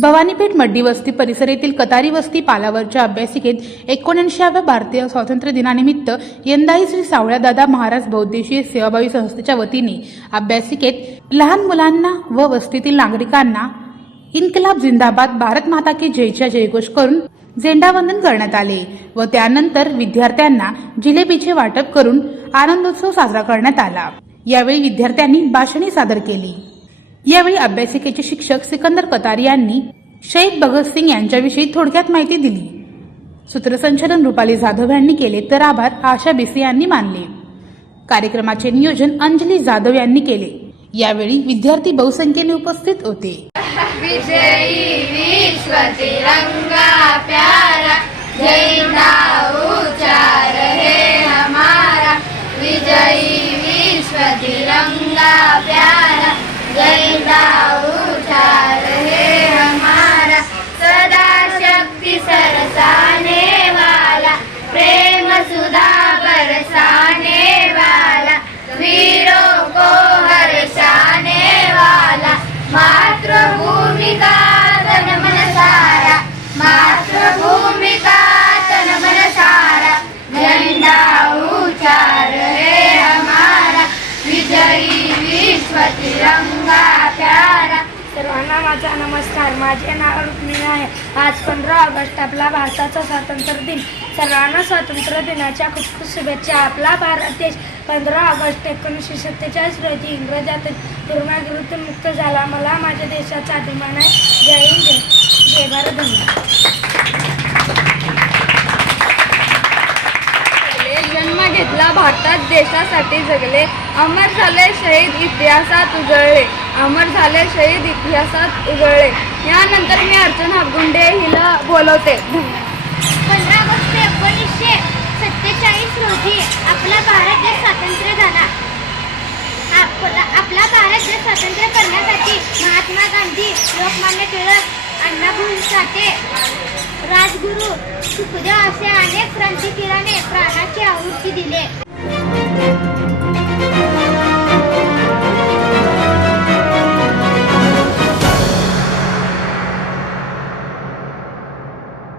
Bhavani Peth muddy वस्ती परिसर येथील कतारी वस्ती पालावरच्या अभ्यासिकेत एकोणऐंशीव्या भारतीय स्वातंत्र्य दिनानिमित्त यंदाही श्री सावळ्यादादा महाराज बौद्धेशीय सेवाभावी संस्थेच्या वतीने अभ्यासिकेत लहान मुलांना व वस्तीतील नागरिकांना इन्कलाब जिंदाबाद भारत माता की जयच्या जयघोष करून झेंडावंदन करण्यात आले व त्यानंतर विद्यार्थ्यांना जिलेबीचे वाटप करून आनंदोत्सव साजरा करण्यात आला. यावेळी विद्यार्थ्यांनी भाषणे सादर केली. यावेळी अभ्यासिकेचे शिक्षक सिकंदर कतार यांनी शहीद भगतसिंग यांच्याविषयी थोडक्यात माहिती दिली. सूत्रसंचालन रुपाली जाधव यांनी केले तर आभार आशा बिसे यांनी मानले. कार्यक्रमाचे नियोजन अंजली जाधव यांनी केले. यावेळी विद्यार्थी बहुसंख्येने उपस्थित होते. विजयी तिरंगा प्यारा सर्वांना माझा नमस्कार. माझे नाव रुक्मिणी आहे. आज पंधरा ऑगस्ट आपला भारताचा स्वातंत्र्य दिन. सर्वांना स्वातंत्र्य दिनाच्या खूप खूप शुभेच्छा. आपला भारत देश पंधरा ऑगस्ट एकोणीसशे सत्तेचाळीस रोजी इंग्रजातील दुर्माविरुद्ध मुक्त झाला. मला माझ्या देशाचा अभिमान आहे. जय हिंद. जय भारत धन्यवाद. भारतात देशासाठी जगले. अमर झाले शहीद इतिहासात उजळले. अमर झाले शहीद इतिहासात उजळले. यानंतर मी अर्चना हापगुंडे हिला बोलवते. पंधरा ऑगस्ट एकोणीसशे सत्तेचाळीस रोजी आपला भारत देश स्वातंत्र्य झाला. आपला आपला भारत देश स्वातंत्र्य करण्यासाठी महात्मा गांधी लोकमान्य टिळक अण्णाभाऊ साठे राजगुरू सुखदेव असे अनेक क्रांतिवीराने प्राणाची आहुती दिले. Thank you.